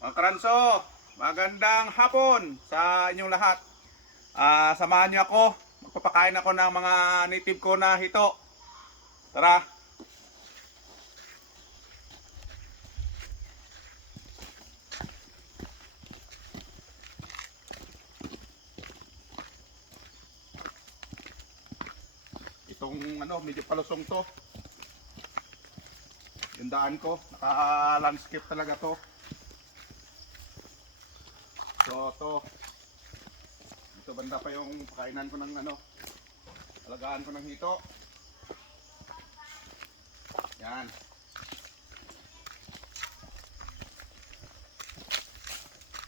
Mga karanso, magandang hapon sa inyong lahat. Ah, samahan niyo ako. Magpapakain ako ng mga native ko na hito. Tara. Itong ano, medyo palusong to. Yung daan ko, naka-landscape talaga to. So, to. Ito banda pa yung kainan ko ng ano. Alagaan ko ng hito. Yan.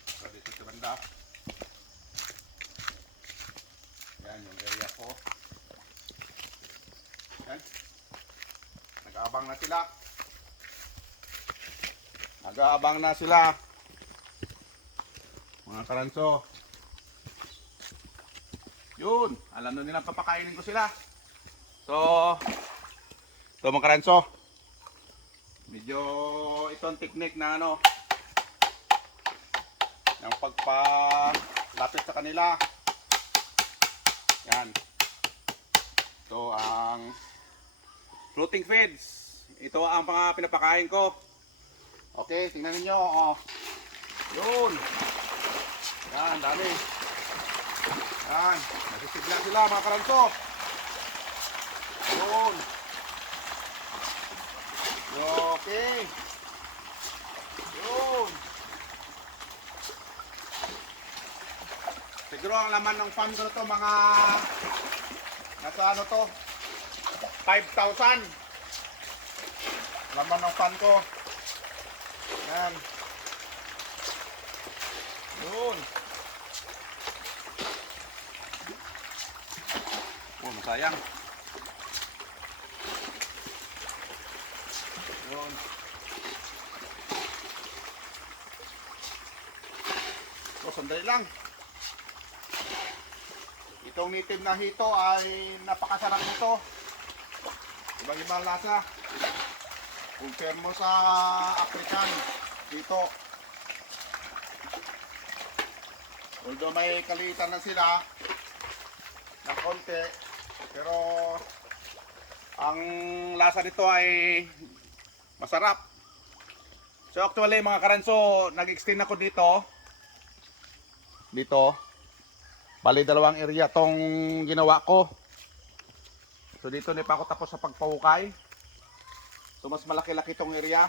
So, dito sa banda. Yan, yung area ko. Yan. Nag-aabang na sila. Nag-aabang na sila. Mga karanso. Yun. Alam na nila papakainin ko sila. So, ito mga karanso. Medyo itong technique na ano. Yung pagpalapit sa kanila. Yan. Ito ang floating feeds. Ito ang mga pinapakain ko. Okay, tingnan niyo. Oh. Yun. Yan, dami. Yan. Nasisigla sila mga karanso. Yun. Okay. Yun. Siguro ang laman ng fan ko to mga nasa ano to 5,000 laman ng fan ko yan yun oh masayang yun oh sandali lang Itong native na hito ay napakasarap nito. Ibang ibang lasa. Compare mo sa African dito. Although may kalitan na sila na konti, pero ang lasa nito ay masarap. So actually mga karanso, nag-extend ako dito. Dito. Bali dalawang area tong ginawa ko. So dito na pa ako tapos sa pagpahukay. So mas malaki-laki tong area.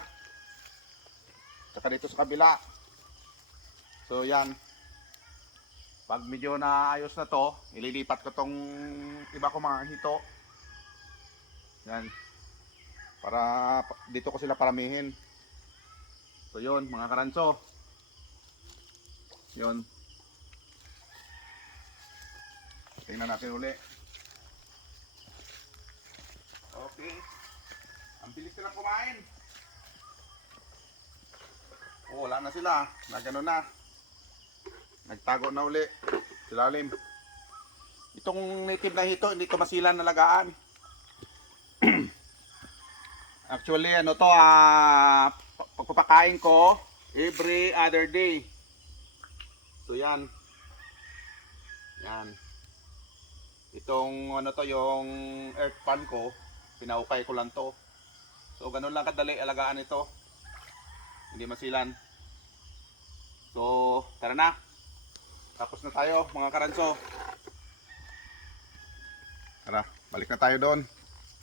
Tsaka dito sa kabila. So yan. Pag medyo naayos na to, ililipat ko tong iba ko mga hito. Yan. Para pa- dito ko sila paramihin. So yun mga karanso. Yun. Tingnan natin uli. Okay. Ang bilis nila kumain. Oh, wala na sila. Nagano na. Nagtago na uli. Silalim. Itong native na hito, hindi ko masilan nalagaan. Actually, ano to, ah, pa- pagpapakain ko every other day. So, yan. Yan. Itong ano to, yung earth pan ko, pinaukay ko lang to. So ganun lang kadali alagaan ito. Hindi masilan. So, tara na. Tapos na tayo mga karanso. Tara, balik na tayo doon.